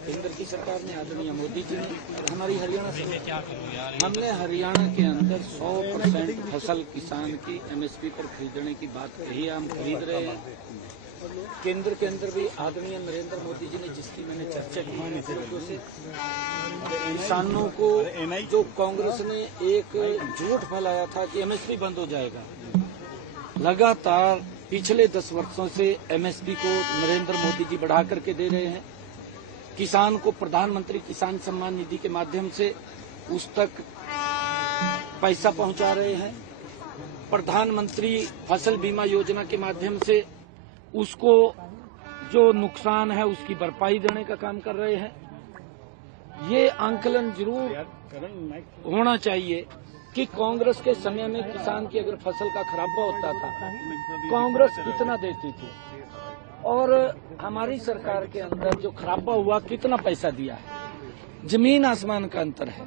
केंद्र की सरकार ने आदरणीय मोदी जी ने और हमारी हरियाणा सरकार, हमने हरियाणा के अंदर 100% फसल किसान की एमएसपी पर खरीदने की बात कही है। हम खरीद रहे हैं। केंद्र के अंदर भी आदरणीय नरेंद्र मोदी जी ने जिसकी मैंने चर्चा की, किसानों को जो कांग्रेस ने एक झूठ फैलाया था कि एमएसपी बंद हो जाएगा, लगातार पिछले 10 वर्षों से एमएसपी को नरेंद्र मोदी जी बढ़ा करके दे रहे हैं। किसान को प्रधानमंत्री किसान सम्मान निधि के माध्यम से उस तक पैसा पहुंचा रहे हैं। प्रधानमंत्री फसल बीमा योजना के माध्यम से उसको जो नुकसान है उसकी भरपाई देने का काम कर रहे हैं। ये आंकलन जरूर होना चाहिए कि कांग्रेस के समय में किसान की अगर फसल का खराबा होता था, कांग्रेस कितना देती थी और हमारी सरकार के अंदर जो खराबा हुआ कितना पैसा दिया है। जमीन आसमान का अंतर है।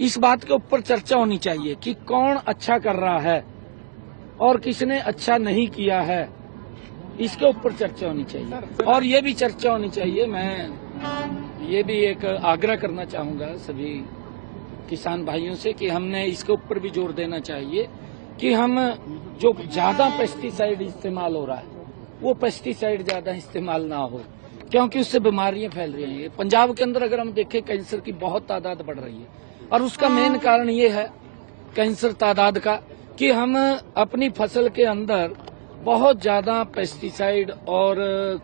इस बात के ऊपर चर्चा होनी चाहिए कि कौन अच्छा कर रहा है और किसने अच्छा नहीं किया है। इसके ऊपर चर्चा होनी चाहिए और ये भी चर्चा होनी चाहिए। मैं ये भी एक आग्रह करना चाहूंगा सभी किसान भाइयों से कि हमने इसके ऊपर भी जोर देना चाहिए कि हम जो ज्यादा पेस्टिसाइड इस्तेमाल हो रहा है वो पेस्टिसाइड ज्यादा इस्तेमाल ना हो, क्योंकि उससे बीमारियां फैल रही हैं। पंजाब के अंदर अगर हम देखें कैंसर की बहुत तादाद बढ़ रही है और उसका मेन कारण ये है कैंसर तादाद का कि हम अपनी फसल के अंदर बहुत ज्यादा पेस्टिसाइड और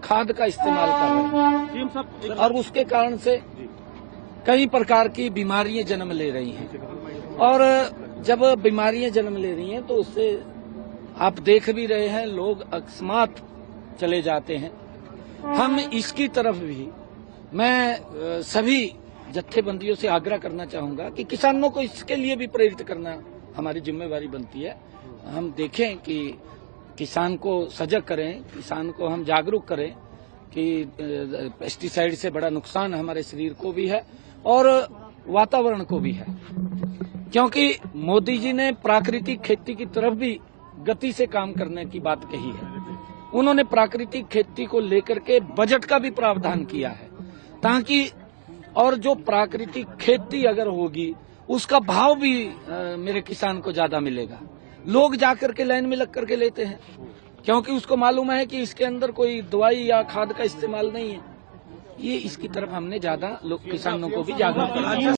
खाद का इस्तेमाल कर रहे हैं और उसके कारण से कई प्रकार की बीमारियां जन्म ले रही हैं। और जब बीमारियां जन्म ले रही हैं तो उससे आप देख भी रहे हैं लोग अकस्मात चले जाते हैं। हम इसकी तरफ भी मैं सभी जत्थेबंदियों से आग्रह करना चाहूंगा कि किसानों को इसके लिए भी प्रेरित करना हमारी जिम्मेवारी बनती है। हम देखें कि किसान को सजग करें, किसान को हम जागरूक करें कि पेस्टिसाइड से बड़ा नुकसान हमारे शरीर को भी है और वातावरण को भी है। क्योंकि मोदी जी ने प्राकृतिक खेती की तरफ भी गति से काम करने की बात कही है। उन्होंने प्राकृतिक खेती को लेकर के बजट का भी प्रावधान किया है ताकि और जो प्राकृतिक खेती अगर होगी उसका भाव भी मेरे किसान को ज्यादा मिलेगा। लोग जाकर के लाइन में लग करके लेते हैं क्योंकि उसको मालूम है कि इसके अंदर कोई दवाई या खाद का इस्तेमाल नहीं है। ये इसकी तरफ हमने ज्यादा किसानों को भी जागरूक करना चाहिए।